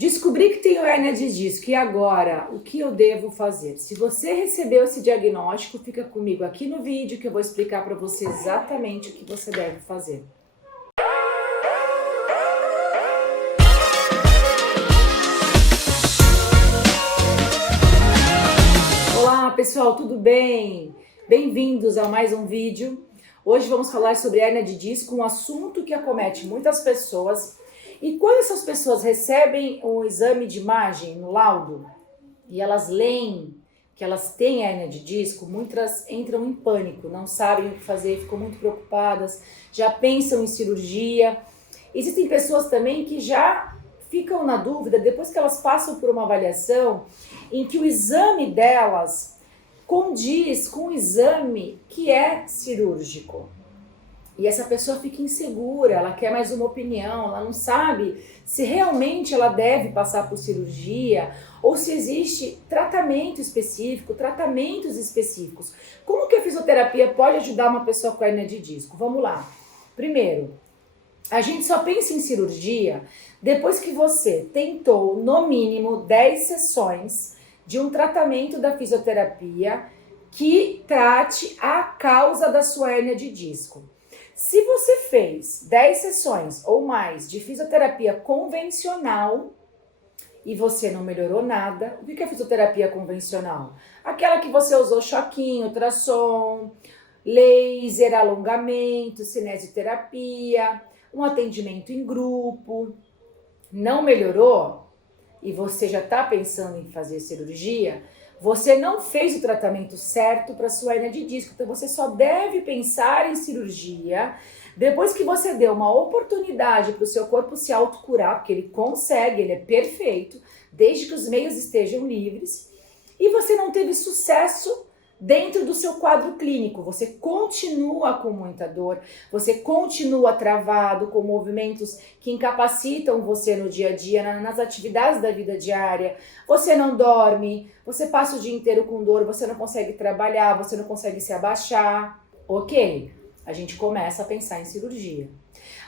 Descobri que tenho hérnia de disco e agora, o que eu devo fazer? Se você recebeu esse diagnóstico, fica comigo aqui no vídeo que eu vou explicar para você exatamente o que você deve fazer. Olá pessoal, tudo bem? Bem-vindos a mais um vídeo. Hoje vamos falar sobre hérnia de disco, um assunto que acomete muitas pessoas. E quando essas pessoas recebem um exame de imagem no laudo e elas leem que elas têm hérnia de disco, muitas entram em pânico, não sabem o que fazer, ficam muito preocupadas, já pensam em cirurgia. Existem pessoas também que já ficam na dúvida, depois que elas passam por uma avaliação, em que o exame delas condiz com o exame que é cirúrgico. E essa pessoa fica insegura, ela quer mais uma opinião, ela não sabe se realmente ela deve passar por cirurgia ou se existe tratamento específico, tratamentos específicos. Como que a fisioterapia pode ajudar uma pessoa com hérnia de disco? Vamos lá. Primeiro, a gente só pensa em cirurgia depois que você tentou no mínimo 10 sessões de um tratamento da fisioterapia que trate a causa da sua hérnia de disco. Se você fez 10 sessões ou mais de fisioterapia convencional e você não melhorou nada, o que é fisioterapia convencional? Aquela que você usou choquinho, ultrassom, laser, alongamento, cinesioterapia, um atendimento em grupo, não melhorou e você já está pensando em fazer cirurgia, você não fez o tratamento certo para sua hérnia de disco, então você só deve pensar em cirurgia depois que você deu uma oportunidade para o seu corpo se autocurar, porque ele consegue, ele é perfeito, desde que os meios estejam livres, e você não teve sucesso dentro do seu quadro clínico, você continua com muita dor, você continua travado com movimentos que incapacitam você no dia a dia, nas atividades da vida diária, você não dorme, você passa o dia inteiro com dor, você não consegue trabalhar, você não consegue se abaixar, ok? A gente começa a pensar em cirurgia.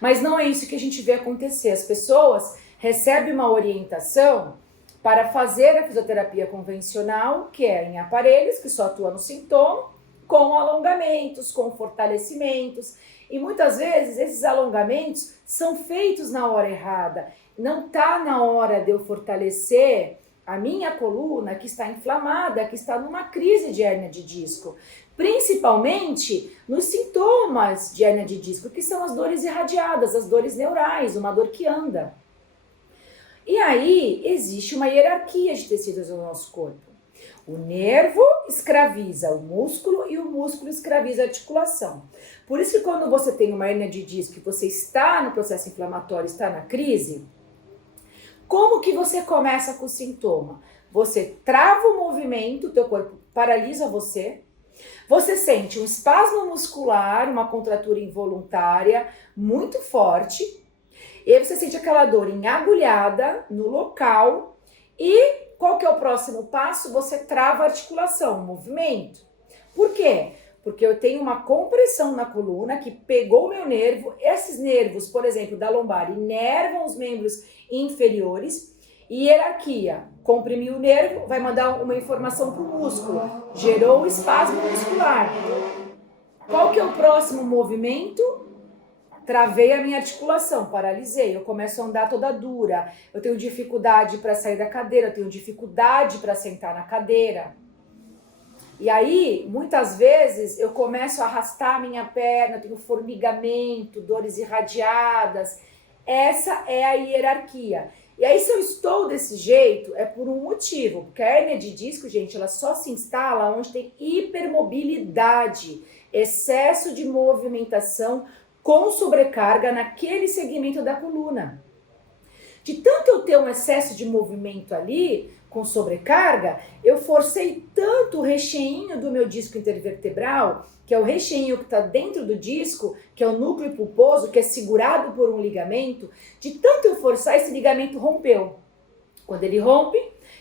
Mas não é isso que a gente vê acontecer, as pessoas recebem uma orientação para fazer a fisioterapia convencional, que é em aparelhos, que só atua no sintoma, com alongamentos, com fortalecimentos. E muitas vezes esses alongamentos são feitos na hora errada. Não está na hora de eu fortalecer a minha coluna, que está inflamada, que está numa crise de hérnia de disco. Principalmente nos sintomas de hérnia de disco, que são as dores irradiadas, as dores neurais, uma dor que anda. E aí existe uma hierarquia de tecidos no nosso corpo. O nervo escraviza o músculo e o músculo escraviza a articulação. Por isso que quando você tem uma hérnia de disco e você está no processo inflamatório, está na crise, como que você começa com o sintoma? Você trava o movimento, o teu corpo paralisa você, você sente um espasmo muscular, uma contratura involuntária muito forte, e aí você sente aquela dor agulhada no local e qual que é o próximo passo? Você trava a articulação, o movimento. Por quê? Porque eu tenho uma compressão na coluna que pegou o meu nervo, esses nervos, por exemplo, da lombar, inervam os membros inferiores e hierarquia. Comprimiu o nervo, vai mandar uma informação para o músculo, gerou o espasmo muscular. Qual que é o próximo movimento? Travei a minha articulação, paralisei, eu começo a andar toda dura, eu tenho dificuldade para sair da cadeira, eu tenho dificuldade para sentar na cadeira. E aí, muitas vezes, eu começo a arrastar a minha perna, eu tenho formigamento, dores irradiadas. Essa é a hierarquia. E aí, se eu estou desse jeito, é por um motivo, porque a hérnia de disco, gente, ela só se instala onde tem hipermobilidade, excesso de movimentação, com sobrecarga naquele segmento da coluna. De tanto eu ter um excesso de movimento ali, com sobrecarga, eu forcei tanto o recheinho do meu disco intervertebral, que é o recheinho que está dentro do disco, que é o núcleo pulposo, que é segurado por um ligamento, de tanto eu forçar, esse ligamento rompeu. Quando ele rompe,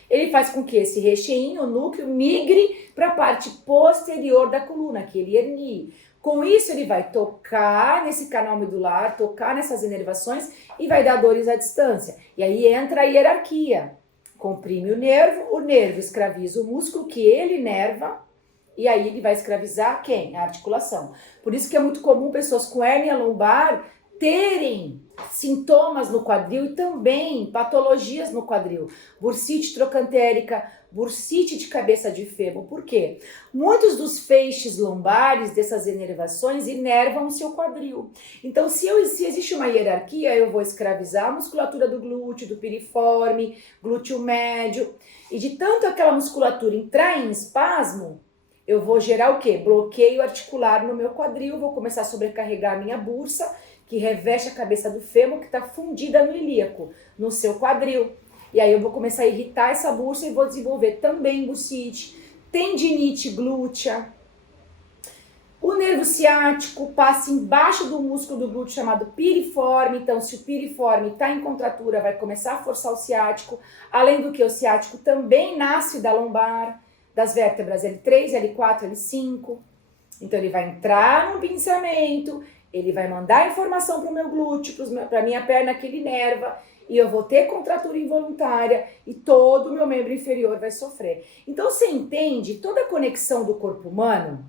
ele faz com que esse recheinho, o núcleo, migre para a parte posterior da coluna, que ele hernie. Com isso, ele vai tocar nesse canal medular, tocar nessas inervações e vai dar dores à distância. E aí entra a hierarquia. Comprime o nervo escraviza o músculo que ele inerva, e aí ele vai escravizar quem? A articulação. Por isso que é muito comum pessoas com hérnia lombar terem sintomas no quadril e também patologias no quadril. Bursite trocantérica, bursite de cabeça de fêmur. Por quê? Muitos dos feixes lombares dessas inervações inervam o seu quadril. Então, se existe uma hierarquia, eu vou escravizar a musculatura do glúteo, do piriforme, glúteo médio. E de tanto aquela musculatura entrar em espasmo, eu vou gerar o quê? Bloqueio articular no meu quadril, vou começar a sobrecarregar a minha bursa, que reveste a cabeça do fêmur, que está fundida no ilíaco, no seu quadril. E aí eu vou começar a irritar essa bursa e vou desenvolver também bursite, tendinite glútea. O nervo ciático passa embaixo do músculo do glúteo chamado piriforme. Então, se o piriforme está em contratura, vai começar a forçar o ciático. Além do que, o ciático também nasce da lombar, das vértebras L3, L4, L5. Então, ele vai entrar no pinçamento, ele vai mandar informação para o meu glúteo, para a minha perna que ele inerva, e eu vou ter contratura involuntária e todo o meu membro inferior vai sofrer. Então, você entende toda a conexão do corpo humano?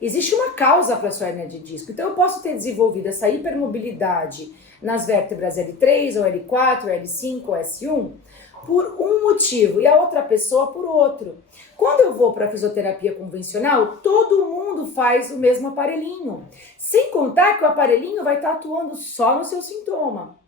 Existe uma causa para a sua hérnia de disco. Então, eu posso ter desenvolvido essa hipermobilidade nas vértebras L3, ou L4, ou L5, ou S1, por um motivo e a outra pessoa por outro. Quando eu vou para a fisioterapia convencional, todo mundo faz o mesmo aparelhinho. Sem contar que o aparelhinho vai estar atuando só no seu sintoma.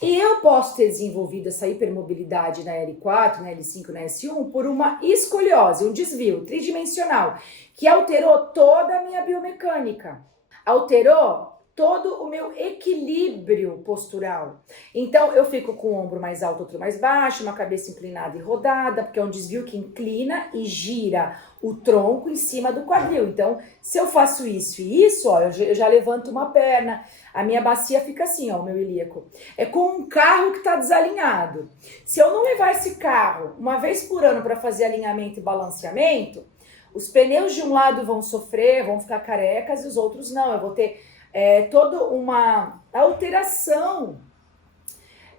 E eu posso ter desenvolvido essa hipermobilidade na L4, na L5, na S1 por uma escoliose, um desvio tridimensional, que alterou toda a minha biomecânica. Alterou todo o meu equilíbrio postural. Então, eu fico com o ombro mais alto, outro mais baixo, uma cabeça inclinada e rodada, porque é um desvio que inclina e gira o tronco em cima do quadril. Então, se eu faço isso e isso, ó, eu já levanto uma perna, a minha bacia fica assim, ó, o meu ilíaco. É como um carro que está desalinhado. Se eu não levar esse carro uma vez por ano para fazer alinhamento e balanceamento, os pneus de um lado vão sofrer, vão ficar carecas e os outros não. Eu vou ter toda uma alteração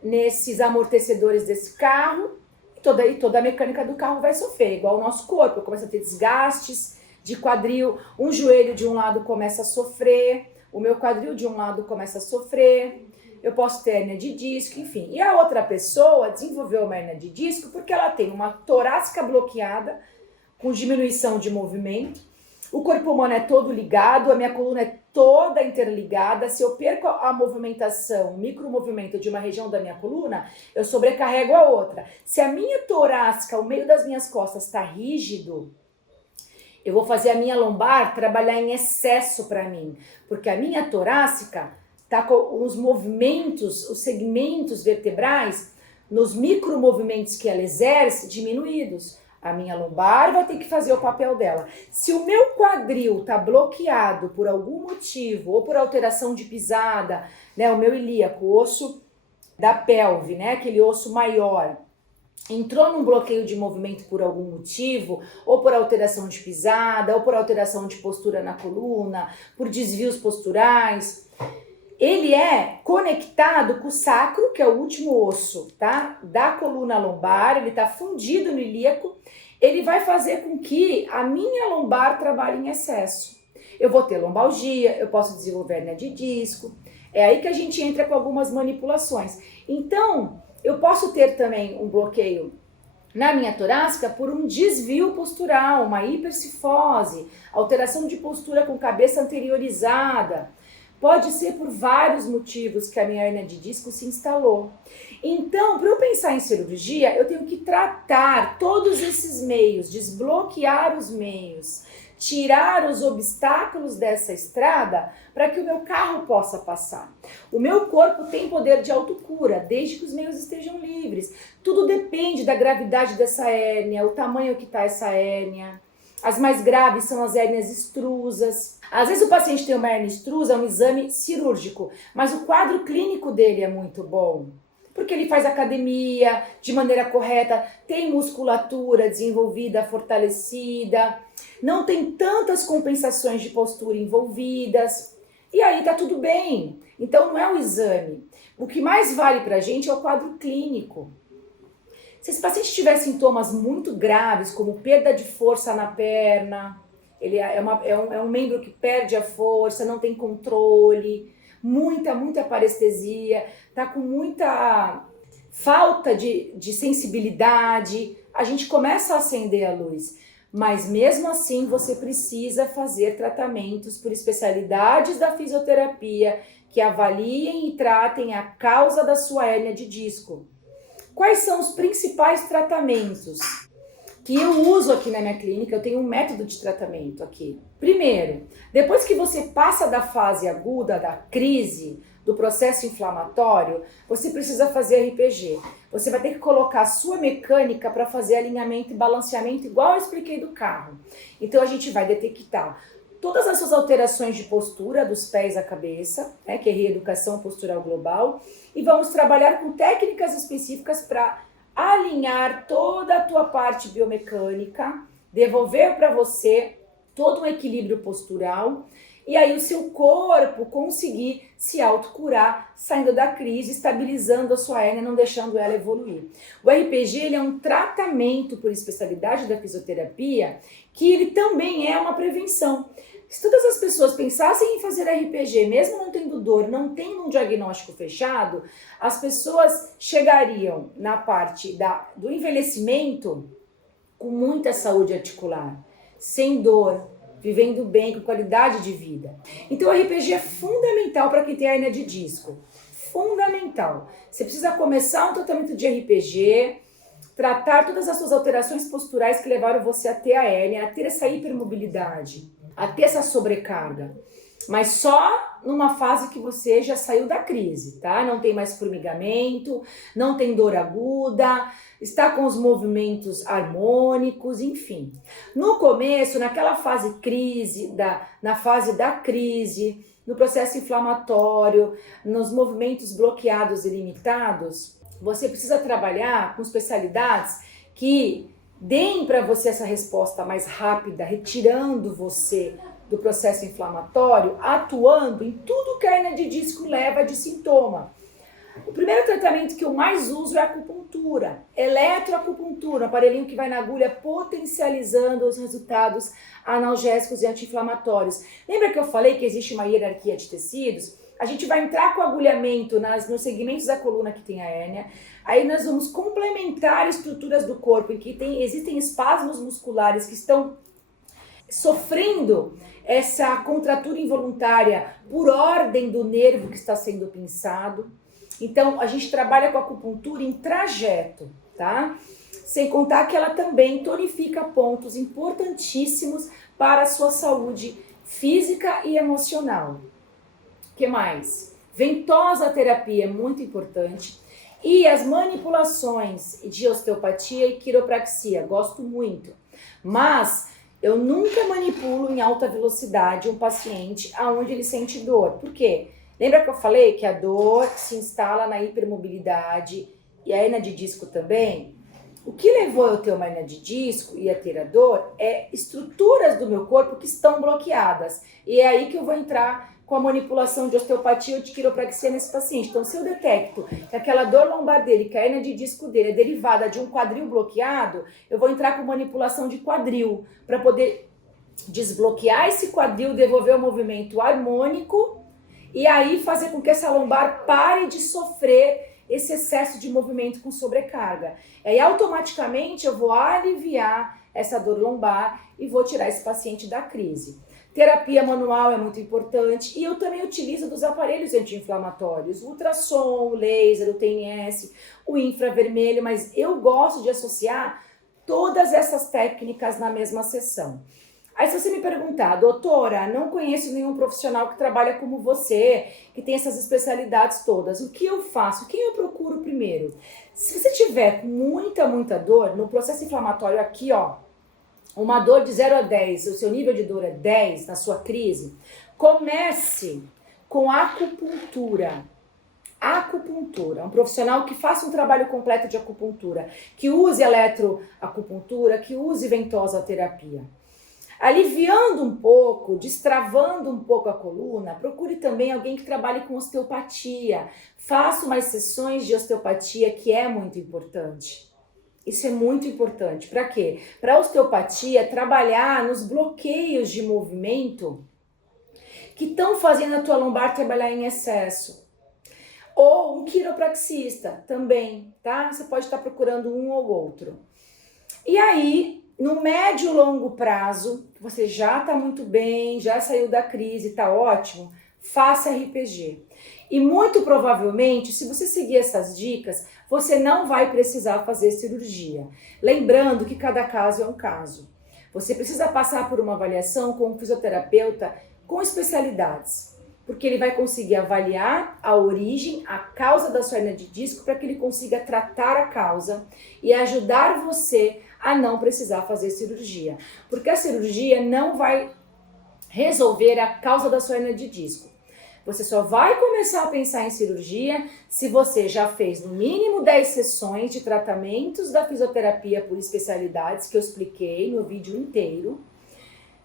nesses amortecedores desse carro e toda a mecânica do carro vai sofrer, igual o nosso corpo. Começa a ter desgastes de quadril, um joelho de um lado começa a sofrer, o meu quadril de um lado começa a sofrer, eu posso ter hérnia de disco, enfim. E a outra pessoa desenvolveu uma hérnia de disco porque ela tem uma torácica bloqueada, com diminuição de movimento, o corpo humano é todo ligado, a minha coluna é toda interligada. Se eu perco a movimentação, o micromovimento de uma região da minha coluna, eu sobrecarrego a outra. Se a minha torácica, o meio das minhas costas está rígido, eu vou fazer a minha lombar trabalhar em excesso para mim, porque a minha torácica está com os movimentos, os segmentos vertebrais, nos micromovimentos que ela exerce, diminuídos. A minha lombar vai ter que fazer o papel dela. Se o meu quadril está bloqueado por algum motivo, ou por alteração de pisada, né, o meu ilíaco, o osso da pelve, né, aquele osso maior, entrou num bloqueio de movimento por algum motivo, ou por alteração de pisada, ou por alteração de postura na coluna, por desvios posturais, ele é conectado com o sacro, que é o último osso, tá? Da coluna lombar, ele está fundido no ilíaco, ele vai fazer com que a minha lombar trabalhe em excesso. Eu vou ter lombalgia, eu posso desenvolver hérnia de disco, é aí que a gente entra com algumas manipulações. Então, eu posso ter também um bloqueio na minha torácica por um desvio postural, uma hipercifose, alteração de postura com cabeça anteriorizada. Pode ser por vários motivos que a minha hérnia de disco se instalou. Então, para eu pensar em cirurgia, eu tenho que tratar todos esses meios, desbloquear os meios, tirar os obstáculos dessa estrada para que o meu carro possa passar. O meu corpo tem poder de autocura, desde que os meios estejam livres. Tudo depende da gravidade dessa hérnia, o tamanho que está essa hérnia. As mais graves são as hérnias extrusas. Às vezes o paciente tem uma hérnia extrusa, é um exame cirúrgico, mas o quadro clínico dele é muito bom. Porque ele faz academia de maneira correta, tem musculatura desenvolvida, fortalecida, não tem tantas compensações de postura envolvidas, e aí tá tudo bem. Então não é o exame. O que mais vale pra gente é o quadro clínico. Se esse paciente tiver sintomas muito graves, como perda de força na perna, ele é um membro que perde a força, não tem controle, muita parestesia, tá com muita falta de sensibilidade, a gente começa a acender a luz. Mas mesmo assim você precisa fazer tratamentos por especialidades da fisioterapia que avaliem e tratem a causa da sua hérnia de disco. Quais são os principais tratamentos que eu uso aqui na minha clínica? Eu tenho um método de tratamento aqui. Primeiro, depois que você passa da fase aguda, da crise, do processo inflamatório, você precisa fazer RPG. Você vai ter que colocar a sua mecânica para fazer alinhamento e balanceamento, igual eu expliquei do carro. Então a gente vai detectar todas as suas alterações de postura, dos pés à cabeça, né, que é reeducação postural global, e vamos trabalhar com técnicas específicas para alinhar toda a tua parte biomecânica, devolver para você todo um equilíbrio postural, e aí o seu corpo conseguir se autocurar, saindo da crise, estabilizando a sua hérnia, não deixando ela evoluir. O RPG ele é um tratamento por especialidade da fisioterapia, que ele também é uma prevenção. Se todas as pessoas pensassem em fazer RPG, mesmo não tendo dor, não tendo um diagnóstico fechado, as pessoas chegariam na parte do envelhecimento com muita saúde articular, sem dor, vivendo bem, com qualidade de vida. Então o RPG é fundamental para quem tem hérnia de disco. Fundamental. Você precisa começar um tratamento de RPG, tratar todas as suas alterações posturais que levaram você a ter a hérnia, a ter essa hipermobilidade, a ter essa sobrecarga. Mas só numa fase que você já saiu da crise, tá? Não tem mais formigamento, não tem dor aguda, está com os movimentos harmônicos, enfim. No começo, naquela fase crise, na fase da crise, no processo inflamatório, nos movimentos bloqueados e limitados, você precisa trabalhar com especialidades que deem para você essa resposta mais rápida, retirando você do processo inflamatório, atuando em tudo que a hérnia de disco leva de sintoma. O primeiro tratamento que eu mais uso é a acupuntura, eletroacupuntura, um aparelhinho que vai na agulha potencializando os resultados analgésicos e anti-inflamatórios. Lembra que eu falei que existe uma hierarquia de tecidos? A gente vai entrar com o agulhamento nos segmentos da coluna que tem a hérnia, aí nós vamos complementar estruturas do corpo em que existem espasmos musculares que estão sofrendo essa contratura involuntária por ordem do nervo que está sendo pinçado. Então, a gente trabalha com a acupuntura em trajeto, tá? Sem contar que ela também tonifica pontos importantíssimos para a sua saúde física e emocional. O que mais? Ventosa terapia é muito importante. E as manipulações de osteopatia e quiropraxia, gosto muito. Mas eu nunca manipulo em alta velocidade um paciente aonde ele sente dor. Por quê? Lembra que eu falei que a dor se instala na hipermobilidade e a hérnia de disco também? O que levou eu a ter uma hérnia de disco e a ter a dor é estruturas do meu corpo que estão bloqueadas. E é aí que eu vou entrar com a manipulação de osteopatia ou de quiropraxia nesse paciente. Então, se eu detecto que aquela dor lombar dele, que a hérnia de disco dele é derivada de um quadril bloqueado, eu vou entrar com manipulação de quadril para poder desbloquear esse quadril, devolver o movimento harmônico e aí fazer com que essa lombar pare de sofrer esse excesso de movimento com sobrecarga. E aí automaticamente eu vou aliviar essa dor lombar e vou tirar esse paciente da crise. Terapia manual é muito importante e eu também utilizo dos aparelhos anti-inflamatórios, o ultrassom, o laser, o TNS, o infravermelho, mas eu gosto de associar todas essas técnicas na mesma sessão. Aí se você me perguntar, doutora, não conheço nenhum profissional que trabalha como você, que tem essas especialidades todas, o que eu faço? Quem eu procuro primeiro? Se você tiver com muita dor, no processo inflamatório aqui, ó, uma dor de 0 a 10, o seu nível de dor é 10 na sua crise, comece com acupuntura. Acupuntura, um profissional que faça um trabalho completo de acupuntura, que use eletroacupuntura, que use ventosa terapia. aliviando um pouco, destravando um pouco a coluna, procure também alguém que trabalhe com osteopatia. Faça umas sessões de osteopatia, que é muito importante. Isso é muito importante. Para quê? Para a osteopatia trabalhar nos bloqueios de movimento que estão fazendo a tua lombar trabalhar em excesso. Ou um quiropraxista também, tá? Você pode estar procurando um ou outro. E aí, no médio e longo prazo, você já está muito bem, já saiu da crise, está ótimo, faça RPG. E muito provavelmente, se você seguir essas dicas, você não vai precisar fazer cirurgia. Lembrando que cada caso é um caso. Você precisa passar por uma avaliação com um fisioterapeuta com especialidades, porque ele vai conseguir avaliar a origem, a causa da sua hernia de disco, para que ele consiga tratar a causa e ajudar você a não precisar fazer cirurgia. Porque a cirurgia não vai resolver a causa da sua hernia de disco. Você só vai começar a pensar em cirurgia se você já fez no mínimo 10 sessões de tratamentos da fisioterapia por especialidades, que eu expliquei no vídeo inteiro,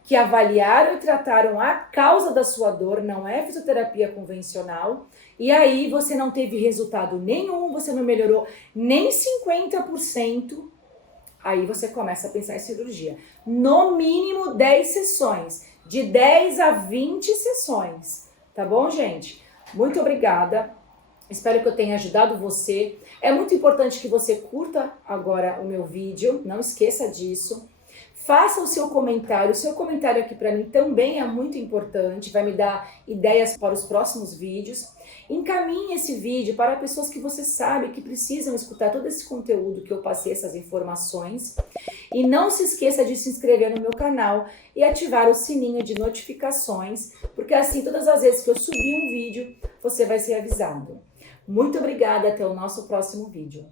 que avaliaram e trataram a causa da sua dor, não é fisioterapia convencional, e aí você não teve resultado nenhum, você não melhorou nem 50%, aí você começa a pensar em cirurgia. No mínimo 10 sessões, de 10 a 20 sessões. Tá bom, gente? Muito obrigada. Espero que eu tenha ajudado você. É muito importante que você curta agora o meu vídeo. Não esqueça disso. Faça o seu comentário. O seu comentário aqui para mim também é muito importante. Vai me dar ideias para os próximos vídeos. Encaminhe esse vídeo para pessoas que você sabe que precisam escutar todo esse conteúdo que eu passei, essas informações. E não se esqueça de se inscrever no meu canal e ativar o sininho de notificações, porque assim, todas as vezes que eu subir um vídeo, você vai ser avisado. Muito obrigada, até o nosso próximo vídeo.